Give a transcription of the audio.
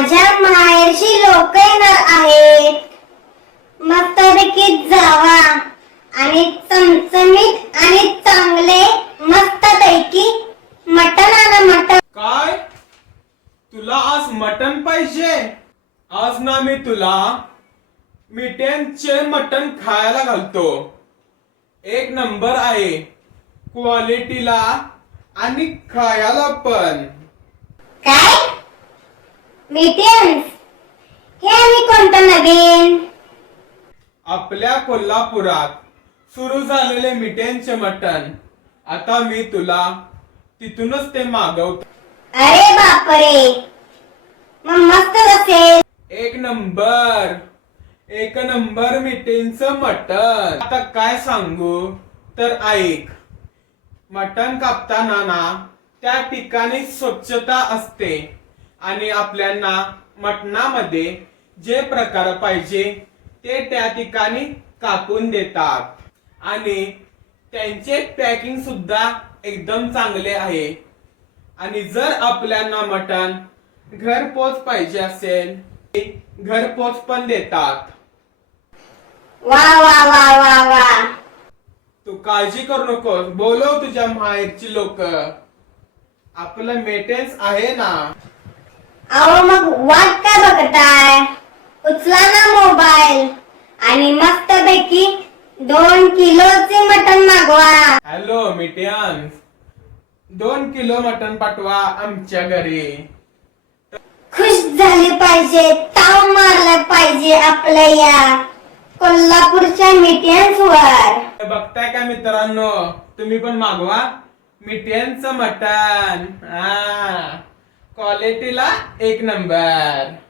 माझ्या माहेरची लोक येणार आहेत. मस्तपैकी जावा आणि चमचमीत आणि चांगले मस्तपैकी मटण आणा मटण. काय तुला आज मटण पाहिजे? आज ना मी तुला मिटेनचे मटण खायला घालतो. एक नंबर आहे क्वालिटीला आणि खायला पण. काय मिटेन्स? हे आणि कोणतं नवीन? आपल्या कोल्हापुरात सुरू झालेले मिटेनचे मटण आता मी तुला तिथूनच ते मागवतो. अरे बापरे, मग मस्त असेल. एक नंबर मिटेनचं मटण. आता काय सांगू तर ऐक. मटण कापताना ना त्या ठिकाणी स्वच्छता असते आणि आपल्याला मटणामध्ये जे प्रकार पाहिजे ते त्या ठिकाणी कापून देतात आणि त्यांचे पॅकिंग सुद्धा एकदम चांगले आहे. आणि जर आपल्याला मटण घरपोच पाहिजे असेल घरपोच पण देतात. वा वा वा वा वा. तू काळजी करू नकोस, बोलव तुझ्या माहेरची लोक. आपलं मेटेन्स आहे ना. अहो मग वाट काय बघताय? उचला ना मोबाईल आणि मस्तपैकी 2 किलोचे मटण मागवा. हॅलो मिटियन्स, 2 किलो मटण पाठवा आमच्या घरी. खुश झाले पाहिजे, ताव मारला पाहिजे आपल्या या कोल्हापूरच्या मिटियन्सवर. बघताय का मित्रांनो, तुम्ही पण मागवा मिटियनचं मटण. क्वालिटीला एक नंबर.